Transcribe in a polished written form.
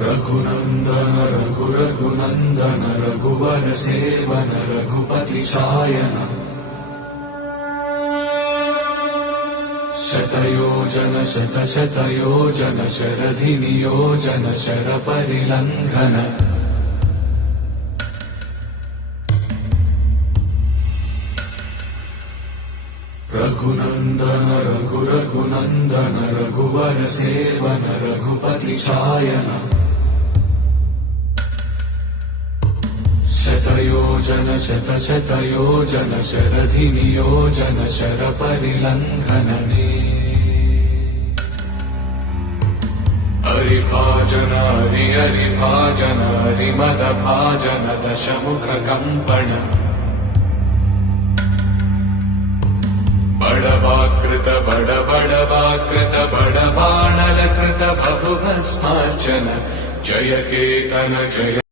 रघुनन्दन रघुनन्दन रघुवर सेवन रघुपति शायन शतयोजन शतशतयोजन शरधि नियोजन शरपरिलङ्घन रघुनन्दन रघुनन्दन रघुवर सेवन रघुपति शायन शतयोजन शतशतयोजन शरधि नियोजन शरपरिलङ्घनने हरिभाजन हरिभाजन हरिमदभाजन दशमुख कम्पण बड़वाकृत बड़बाणलकृत बहुभस्मार्चन जय केतन जय